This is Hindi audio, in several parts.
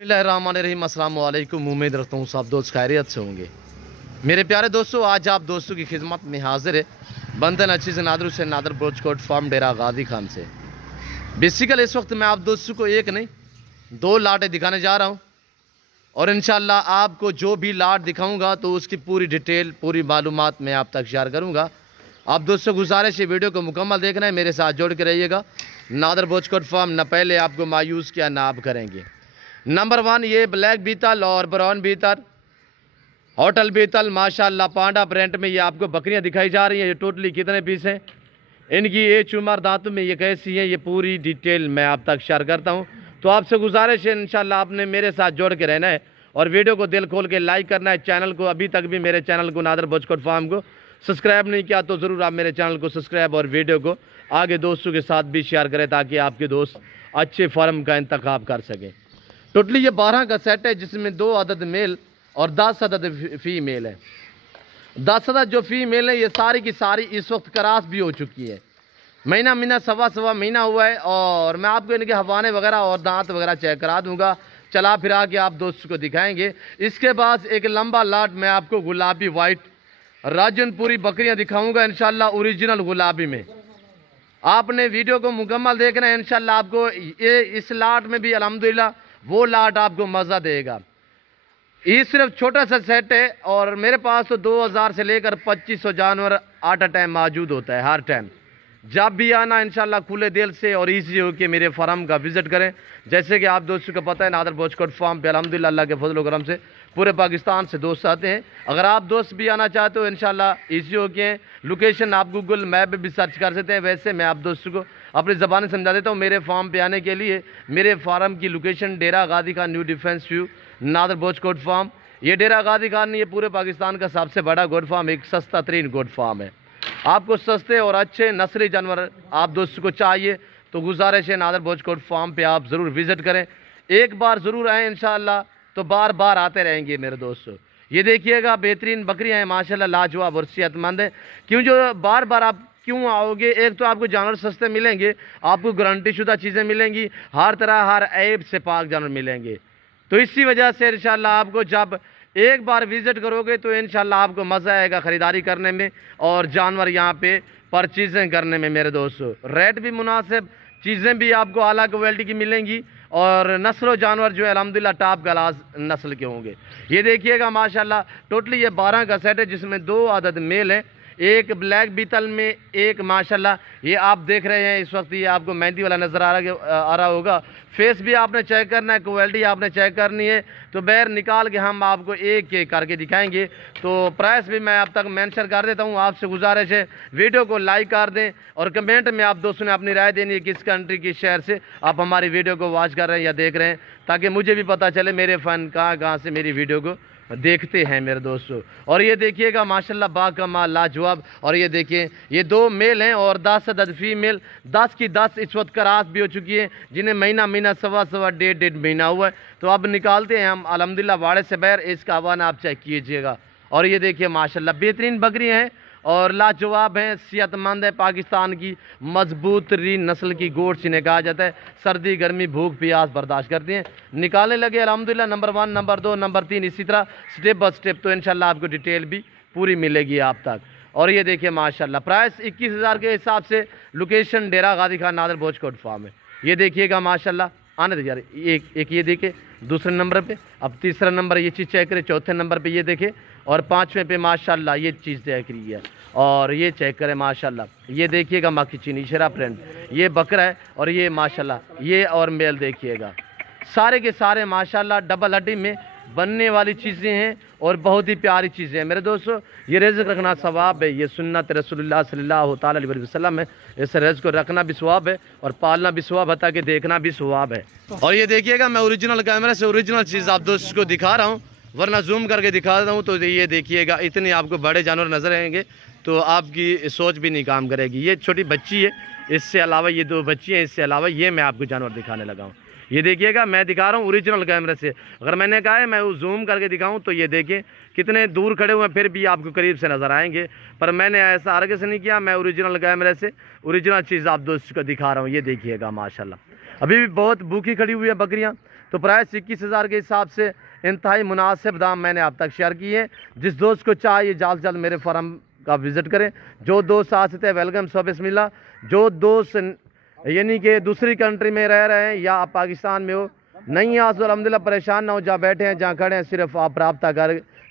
बिस्मिल्लाहिर्रहमानिर्रहीम। अस्सलाम वालेकुम। उम्मीद रखता हूँ सब दोस्त खैरियत से होंगे। मेरे प्यारे दोस्तों, आज आप दोस्तों की खिदमत में हाजिर है बंदन अच्छी से नादर से नादर ब्रोचकोट फार्म डेरा गाजी खान से। बेसिकल इस वक्त मैं आप दोस्तों को एक नहीं दो लाटें दिखाने जा रहा हूँ और इंशाल्लाह आपको जो भी लाट दिखाऊंगा तो उसकी पूरी डिटेल पूरी मालूमात मैं आप तक शेयर करूँगा। आप दोस्तों गुजारिश है वीडियो को मुकम्मल देखना है, मेरे साथ जोड़ के रहिएगा। नादर ब्रोचकोट फार्म न पहले आपको मायूस किया ना आप करेंगे। नंबर 1 ये ब्लैक बीतल और ब्राउन बीतल होटल बीतल माशाल्लाह पांडा प्रिंट में ये आपको बकरियां दिखाई जा रही हैं। ये टोटली कितने पीस हैं, इनकी एज उम्र दांतों में ये कैसी है, ये पूरी डिटेल मैं आप तक शेयर करता हूं। तो आपसे गुजारिश है इंशाल्लाह आपने मेरे साथ जोड़ के रहना है और वीडियो को दिल खोल के लाइक करना है। चैनल को अभी तक भी मेरे चैनल को नादर ब्रोचकोट फार्म को सब्सक्राइब नहीं किया तो ज़रूर आप मेरे चैनल को सब्सक्राइब और वीडियो को आगे दोस्तों के साथ भी शेयर करें ताकि आपके दोस्त अच्छे फार्म का इंतखाब कर सकें। टोटली ये 12 का सेट है जिसमें 2 अदद मेल और 10 अदद फीमेल है। 10 अदद जो फीमेल है ये सारी की सारी इस वक्त क्रॉस भी हो चुकी है। महीना सवा महीना हुआ है और मैं आपको इनके हवाने वगैरह और दांत वगैरह चेक करा दूंगा, चला फिरा के आप दोस्तों को दिखाएंगे। इसके बाद एक लंबा लाट मैं आपको गुलाबी वाइट राजनपुरी बकरियां दिखाऊंगा इंशाल्लाह ओरिजिनल गुलाबी में। आपने वीडियो को मुकम्मल देखना है इंशाल्लाह आपको ये इस लाट में भी अल्हम्दुलिल्लाह वो लाट आपको मज़ा देगा। ये सिर्फ छोटा सा सेट है और मेरे पास तो 2000 से लेकर 2500 जानवर आट टाइम मौजूद होता है। हर टाइम जब भी आना इंशाल्लाह खुले दिल से और ईजी हो के मेरे फार्म का विज़िट करें। जैसे कि आप दोस्तों को पता है नादर ब्रोचकोट फार्म पे अल्हम्दुलिल्लाह अल्लाह के फजल करम से पूरे पाकिस्तान से दोस्त आते हैं। अगर आप दोस्त भी आना चाहते हो इंशाल्लाह ईजी हो के लोकेशन आप गूगल मैप पे भी सर्च कर सकते हैं। वैसे मैं आप दोस्तों को अपनी ज़बान समझा देता हूँ। मेरे फार्म पे आने के लिए मेरे फार्म की location Dera Ghazi Khan new defence view नादर ब्रोचकोट फार्म। ये डेरा गाजी खान ये पूरे पाकिस्तान का सबसे बड़ा गोड फार्म, एक सस्ता तरीन गोड फार्म है। आपको सस्ते और अच्छे नस्ली जानवर आप दोस्तों को चाहिए तो गुजारिश है नादर ब्रोचकोट फार्म पे आप ज़रूर विज़िट करें। एक बार ज़रूर आएँ इंशाल्लाह तो बार बार आते रहेंगे मेरे दोस्तों। ये देखिएगा बेहतरीन बकरियां हैं माशाल्लाह, लाजवाब और सेहतमंद है। क्यों जो बार बार आप क्यों आओगे, एक तो आपको जानवर सस्ते मिलेंगे, आपको गारंटी शुदा चीज़ें मिलेंगी, हर तरह हर ऐब से पाक जानवर मिलेंगे। तो इसी वजह से इंशाल्लाह आपको जब एक बार विज़िट करोगे तो इंशाल्लाह आपको मज़ा आएगा ख़रीदारी करने में और जानवर यहाँ पे परचेजिंग करने में। मेरे दोस्तों रेट भी मुनासिब, चीज़ें भी आपको आला क्वालिटी की मिलेंगी और नस्ल जानवर जो है अल्हम्दुलिल्लाह टॉप क्लास नस्ल के होंगे। ये देखिएगा माशाल्लाह टोटली ये 12 का सेट है जिसमें 2 अदद मेल है, एक ब्लैक बीतल में एक माशाल्लाह ये आप देख रहे हैं इस वक्त ये आपको मेहंदी वाला नज़र आ रहा होगा। फेस भी आपने चेक करना है, क्वालिटी आपने चेक करनी है तो बैर निकाल के हम आपको एक एक करके दिखाएंगे। तो प्राइस भी मैं आप तक मेंशन कर देता हूँ। आपसे गुजारिश है वीडियो को लाइक कर दें और कमेंट में आप दोस्तों ने अपनी राय देनी है किस कंट्री किस शहर से आप हमारी वीडियो को वॉच कर रहे हैं या देख रहे हैं, ताकि मुझे भी पता चले मेरे फ़ैन कहाँ से मेरी वीडियो को देखते हैं मेरे दोस्तों। और ये देखिएगा माशाल्लाह बाकमाल लाजवाब। और ये देखिए ये 2 मेल हैं और 10 अदद फीमेल, 10 की 10 इस वक्त क्रॉस भी हो चुकी है जिन्हें महीना सवा डेढ़ महीना हुआ है। तो अब निकालते हैं हम अल्हम्दुलिल्लाह वाड़े से बैर, इसका हवाना आप चेक कीजिएगा। और ये देखिए माशाल्लाह बेहतरीन बकरी हैं और लाजवाब हैं, सेहतमंद है, पाकिस्तान की मजबूत तरीन नस्ल की गोश्त जिन्हें कहा जाता है, सर्दी गर्मी भूख प्यास बर्दाश्त करती हैं। निकालने लगे अल्हम्दुलिल्लाह नंबर 1 नंबर 2 नंबर 3 इसी तरह स्टेप बाय स्टेप। तो इंशाल्लाह आपको डिटेल भी पूरी मिलेगी आप तक। और ये देखिए माशाल्लाह प्राइस 21,000 के हिसाब से लोकेशन डेरा गाजी खान नादर ब्रोचकोट फार्म है। ये देखिएगा माशाल्लाह आने दे यार, एक ये देखे दूसरे नंबर पे, अब तीसरा नंबर ये चीज़ चेक करें, चौथे नंबर पे ये देखे और 5वें पे माशाल्लाह ये चीज़ चेक रही है। और ये चेक करें माशाल्लाह ये देखिएगा माकी चीनी शेरा प्रिंट ये बकरा है और ये माशाल्लाह ये और मेल देखिएगा सारे के सारे माशाल्लाह डबल हड्डी में बनने वाली चीज़ें हैं और बहुत ही प्यारी चीज़ें हैं मेरे दोस्तों। ये रिज़्क़ रखना सवाब है, ये सुन्नत रसूलुल्लाह सल्लल्लाहु तआला अलैहि वसल्लम है। इस रिज़्क़ को रखना भी सवाब है और पालना भी सवाब है ताकि देखना भी सवाब है। और ये देखिएगा मैं ओरिजिनल कैमरे से ओरिजिनल चीज़ आप दोस्तों को दिखा रहा हूँ, वरना जूम करके दिखा रहा हूँ। तो ये देखिएगा इतने आपको बड़े जानवर नजर आएंगे तो आपकी सोच भी नहीं काम करेगी। ये छोटी बच्ची है, इससे अलावा ये 2 बच्ची हैं, इससे अलावा ये मैं आपको जानवर दिखाने लगा हूँ। ये देखिएगा मैं दिखा रहा हूँ ओरिजिनल कैमरे से। अगर मैंने कहा है मैं वो जूम करके दिखाऊँ तो ये देखिए कितने दूर खड़े हुए हैं फिर भी आपको करीब से नज़र आएंगे, पर मैंने ऐसा आगे से नहीं किया, मैं ओरिजिनल कैमरे से ओरिजिनल चीज़ आप दोस्तों को दिखा रहा हूँ। ये देखिएगा माशाल्लाह अभी भी बहुत भूखी खड़ी हुई है बकरियाँ, तो प्राइस 21,000 के हिसाब से इंतहाई मुनासिब दाम मैंने आप तक शेयर किए हैं। जिस दोस्त को चाहिए जल्द से जल्द मेरे फार्म का विज़िट करें। जो दोस्त आ सकते हैं वेलकम सर्विस मिला। जो दोस्त यानी कि दूसरी कंट्री में रह रहे हैं या आप पाकिस्तान में हो, नहीं आ तो अल्हम्दुलिल्लाह परेशान ना हो, जहाँ बैठे हैं जहाँ खड़े हैं सिर्फ आप रब्ता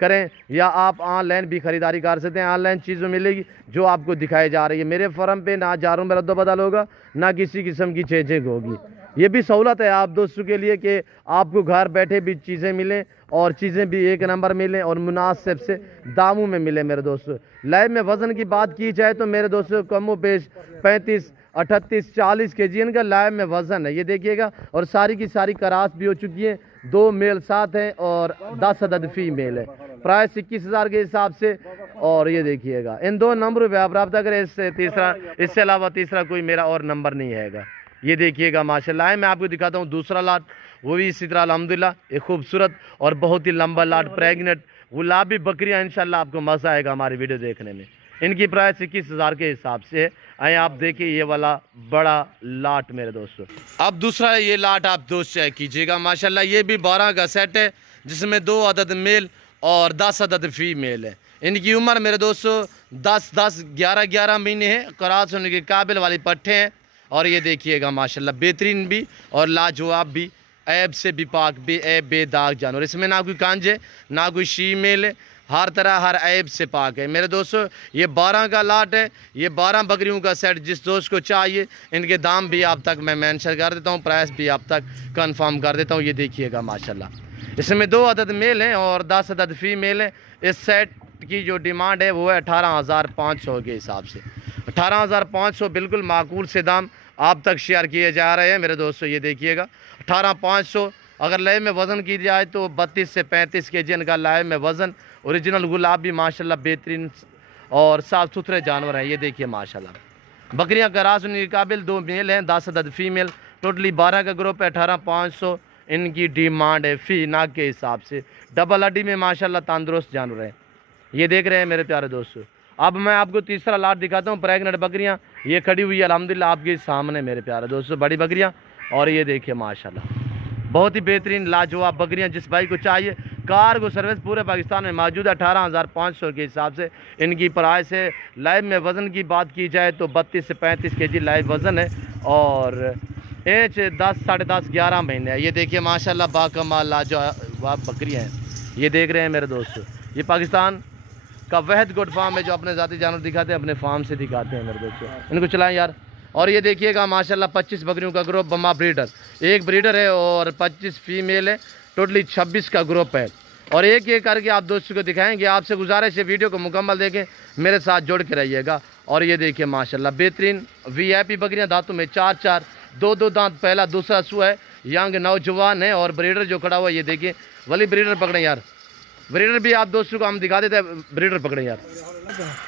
करें या आप ऑनलाइन भी ख़रीदारी कर सकते हैं। ऑनलाइन चीज़ें मिलेगी जो आपको दिखाई जा रही है। मेरे फर्म पे ना जारों में रद्द-बदल होगा, ना किसी किस्म की चेंजिंग होगी। ये भी सहूलत है आप दोस्तों के लिए कि आपको घर बैठे भी चीज़ें मिलें और चीज़ें भी एक नंबर मिलें और मुनासिब से दामों में मिले। मेरे दोस्तों लाइव में वज़न की बात की जाए तो मेरे दोस्तों कमो पेश 35, 38, 40 kg इनका लाइव में वज़न है। ये देखिएगा और सारी की सारी करास भी हो चुकी है। 2 मेल साथ हैं और 10 अदद फीमेल है। प्राइस 21,000 के हिसाब से। और ये देखिएगा इन 2 नंबरों पर आप रब्ता करें। इससे अलावा तीसरा कोई मेरा और नंबर नहीं हैगा। ये देखिएगा माशाल्लाह। मैं आपको दिखाता हूँ दूसरा लाट, वो भी इसी तरह अल्हम्दुलिल्लाह एक खूबसूरत और बहुत ही लंबा लाट प्रेगनेंट गुलाबी बकरियाँ। इंशाल्लाह आपको मज़ा आएगा हमारी वीडियो देखने में। इनकी प्राइस 21,000 के हिसाब से है। आए आप देखिए ये वाला बड़ा लाट मेरे दोस्तों। अब दूसरा ये लाट आप दोस्त चेक कीजिएगा माशाल्लाह। ये भी 12 का सेट है जिसमें 2 अदद मेल और 10 अदद फीमेल है। इनकी उम्र मेरे दोस्तों 10-10, 11-11 महीने है। करास होने के काबिल वाली पट्टे हैं। और ये देखिएगा माशाल्लाह बेहतरीन भी और लाजवाब भी, ऐब से भी पाक भी, ऐब बेदाग जानवर। इसमें ना कोई कांजे ना कोई शीमेल है, हर तरह हर ऐब से पाक है। मेरे दोस्तों ये 12 का लाट है। ये 12 बकरियों का सेट जिस दोस्त को चाहिए इनके दाम भी आप तक मैं मेंशन कर देता हूँ, प्राइस भी आप तक कंफर्म कर देता हूँ। ये देखिएगा माशाल्लाह। इसमें 2 अदद मेल हैं और 10 अदद फीमेल हैं। इस सेट की जो डिमांड है वो है 18,500 के हिसाब से। 18,500 बिल्कुल माकूल से दाम आप तक शेयर किए जा रहे हैं मेरे दोस्तों। ये देखिएगा 18,500। अगर लाइव में वज़न की जाए तो 32 से 35 kg इनका लाइव में वज़न। ओरिजिनल गुलाबी माशाल्लाह बेहतरीन और साफ़ सुथरे जानवर हैं। ये देखिए माशाल्लाह। बकरियां करास होने के काबिल 2 मेल हैं, 10 अदद फीमेल। टोटली 12 का ग्रुप है। 18,500 इनकी डिमांड है फी नाक के हिसाब से। डबल हड्डी में माशाल्लाह तंदुरुस्त जानवर हैं। ये देख रहे हैं मेरे प्यारे दोस्तों। अब मैं आपको तीसरा लाट दिखाता हूँ प्रेगनेंट बकरियाँ। ये खड़ी हुई है अल्हम्दुलिल्लाह आपके सामने मेरे प्यारे दोस्तों, बड़ी बकरियाँ। और ये देखिए माशाल्लाह बहुत ही बेहतरीन लाजवाब बकरियाँ। जिस भाई को चाहिए कार्गो सर्विस पूरे पाकिस्तान में मौजूद है। 18,500 के हिसाब से इनकी प्राइस है। लाइव में वज़न की बात की जाए तो 32 से 35 kg लाइव वज़न है और एज 10, 10.5, 11 महीने है। ये देखिए माशाल्लाह बाकमाल लाजवाब बकरियाँ हैं। ये देख रहे हैं मेरे दोस्तों। ये पाकिस्तान का वहद गोट फार्म है जो अपने ज़ाती जानवर दिखाते हैं, अपने फार्म से दिखाते हैं मेरे दोस्तों। इनको चलाएं यार। और ये देखिएगा माशाल्लाह 25 बकरियों का ग्रुप बमा ब्रीडर। एक ब्रीडर है और 25 फीमेल है। टोटली 26 का ग्रुप है। और एक एक करके आप दोस्तों को दिखाएंगे। आपसे गुजारिश है वीडियो को मुकम्मल देखें, मेरे साथ जुड़ के रहिएगा। और ये देखिए माशाल्लाह बेहतरीन VIP बकरियाँ, दांतों में 4-4, 2-2 दांत, पहला दूसरा सू है, यंग नौजवान है। और ब्रीडर जो खड़ा हुआ ये देखिए, वली ब्रीडर पकड़े यार। ब्रीडर भी आप दोस्तों को हम दिखा देते हैं, ब्रीडर पकड़े यार।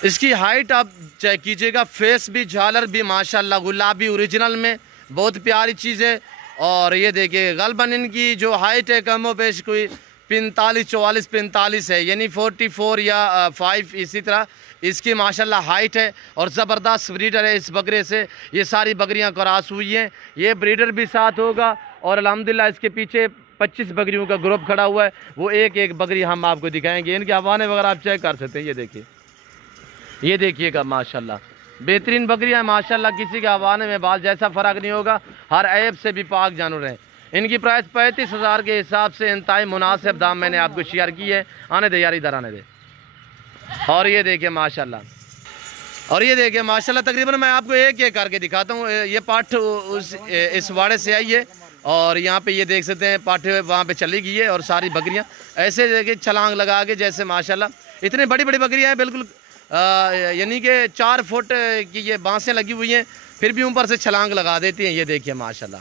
इसकी हाइट आप चेक कीजिएगा, फेस भी, झालर भी माशाल्लाह गुलाबी ओरिजिनल में, बहुत प्यारी चीज़ है। और ये देखिए गलबन इनकी जो हाइट है कमो पेश कोई 45 है, यानी 44 या 5 इसी तरह इसकी माशाल्लाह हाइट है। और ज़बरदस्त ब्रीडर है इस बकरे से। ये सारी बकरियां क्रॉस हुई हैं। ये ब्रीडर भी साथ होगा। और अल्हम्दुलिल्लाह इसके पीछे 25 बकरियों का ग्रुप खड़ा हुआ है। वो एक एक बकरी हम आपको दिखाएंगे। इनके हवाने वगैरह आप चेक कर सकते हैं। ये देखिए, ये देखिएगा माशाल्लाह बेहतरीन बकरियां माशाल्लाह। किसी के हवाने में बाल जैसा फ़र्क नहीं होगा, हर ऐब से भी पाक जानवर हैं। इनकी प्राइस 35,000 के हिसाब से इंतहाई मुनासिब दाम मैंने आपको शेयर की है। आने दे यार, इधर आने दे। और ये देखिए माशाल्लाह, और ये देखिए माशाल्लाह तकरीबन मैं आपको एक एक करके दिखाता हूँ। ये पाठ इस वाड़े से आई है और यहाँ पे ये देख सकते हैं पाठ वहाँ पे चली गई है। और सारी बकरियाँ ऐसे देखिए छलांग लगा के जैसे माशाल्लाह इतनी बड़ी बड़ी बकरियाँ हैं, बिल्कुल यानी कि 4 फुट की ये बांसें लगी हुई हैं, फिर भी ऊपर से छलांग लगा देती हैं। ये देखिए माशाल्लाह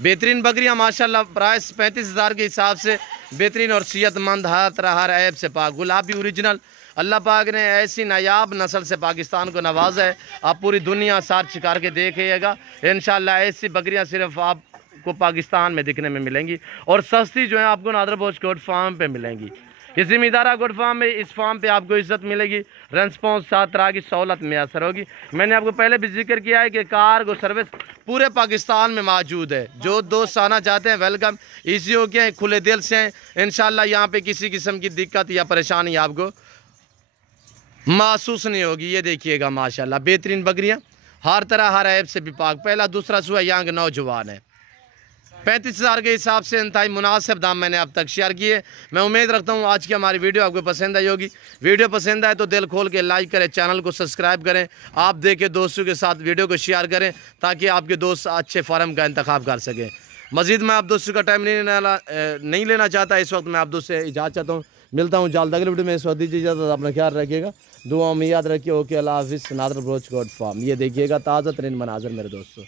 बेहतरीन बकरियाँ माशाल्लाह। प्राइस 35,000 के हिसाब से बेहतरीन और सेहतमंद, हर ऐब से पाक गुलाबी ओरिजिनल। अल्लाह पाक ने ऐसी नायाब नस्ल से पाकिस्तान को नवाजा है। आप पूरी दुनिया सर्च करके देखिएगा, इंशाल्लाह ऐसी बकरियाँ सिर्फ आपको पाकिस्तान में दिखने में मिलेंगी। और सस्ती जो है आपको नादर बोझ कोट फार्म पे मिलेंगी। ये जिम्मेदारा गुड फार्म है। इस फार्म पे आपको इज्जत मिलेगी, रेस्पॉन्स, साथ तरह की सहूलत मैसर होगी। मैंने आपको पहले भी जिक्र किया है कि कार्गो सर्विस पूरे पाकिस्तान में मौजूद है। जो दोस्त आना चाहते हैं वेलकम, ईजी हो गया है, खुले दिल से हैं। इंशाल्लाह यहाँ पे किसी किस्म की दिक्कत या परेशानी आपको महसूस नहीं होगी। ये देखिएगा माशाल्लाह बेहतरीन बकरियाँ, हर तरह हर ऐप से भी पाक। पहला दूसरा सुआ यहाँ के नौजवान है। 35,000 के हिसाब से इंतहाई मुनासिब दाम मैंने अब तक शेयर किए। मैं उम्मीद रखता हूँ आज की हमारी वीडियो आपको पसंद आई होगी। वीडियो पसंद आए तो दिल खोल के लाइक करें, चैनल को सब्सक्राइब करें, आप देखे दोस्तों के साथ वीडियो को शेयर करें ताकि आपके दोस्त अच्छे फार्म का इंतखाब कर सकें। मज़ीद मैं आप दोस्तों का टाइम नहीं लेना चाहता। इस वक्त मैं आप दोस्त से इजाज़त चाहता हूँ। मिलता हूँ जल्द अगले वीडियो में। इस वक्त दीजिए इजाज़त, अपना ख्याल रखिएगा, दुआ में याद रखिए। ओके, अल्लाह हाफिज़। नादर ब्रोच गोट फार्म, ये देखिएगा ताज़ा तरीन मनाजर मेरे दोस्तों।